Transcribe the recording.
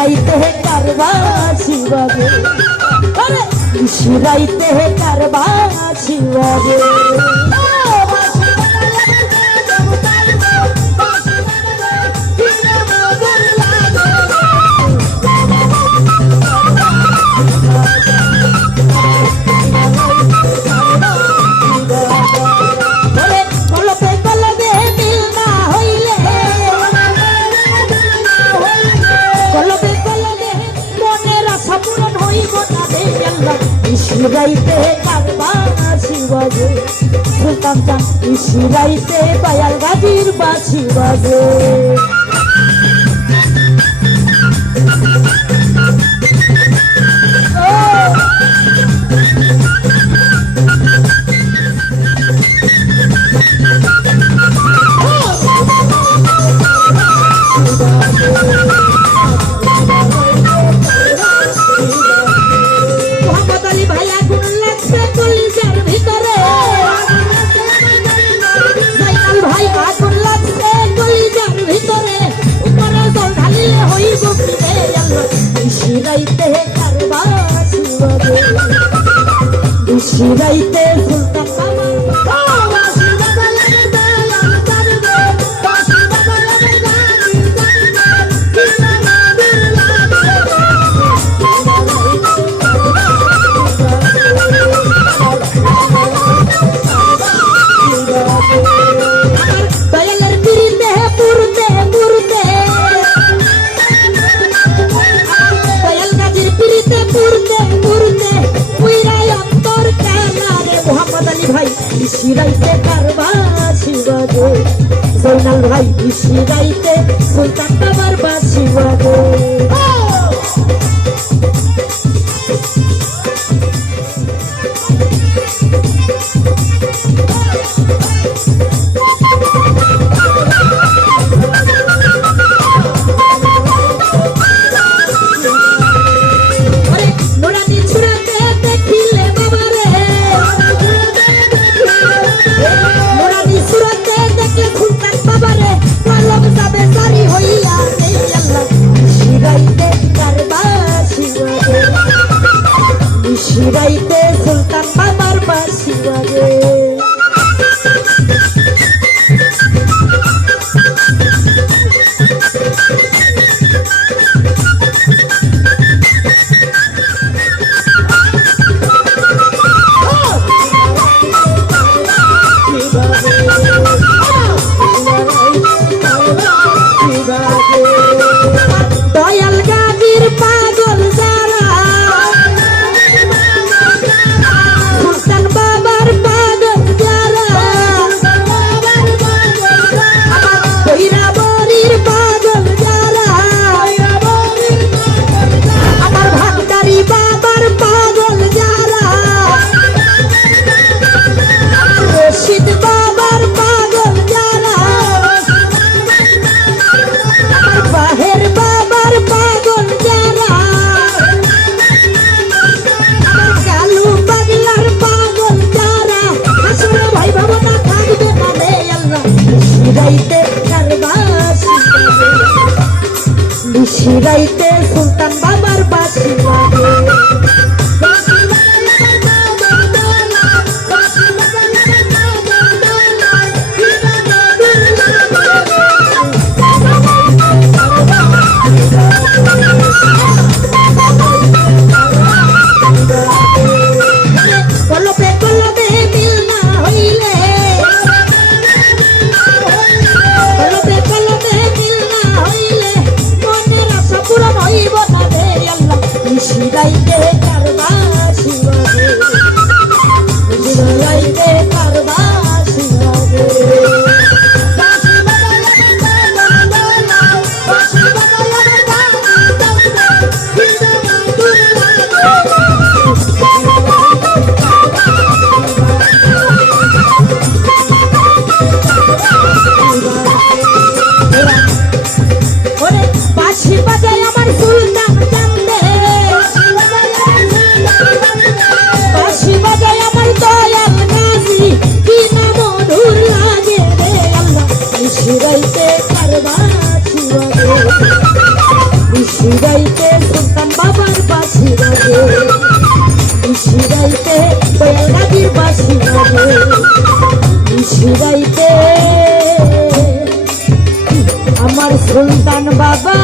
রাইতে হে কারবা শিবাবে আরে খুশি রাইতে হে কারবা শিবাবে ইসরাইতে কারবানা শিবাজে সুলতান চান ইসরাইতে পায়াল গাজির বাছি বাজে Thank you. রাইতে কারবার শিবরে বেশি রাইতে শিরাইতে কারবা শিবাজে জৈনাল ভাই সিরাইতে সুলতান বাবার বা চুরাইতে সুলতান নিশিরাইতে সুলতান বাবার বাসি লাগে সুলতান বাবা।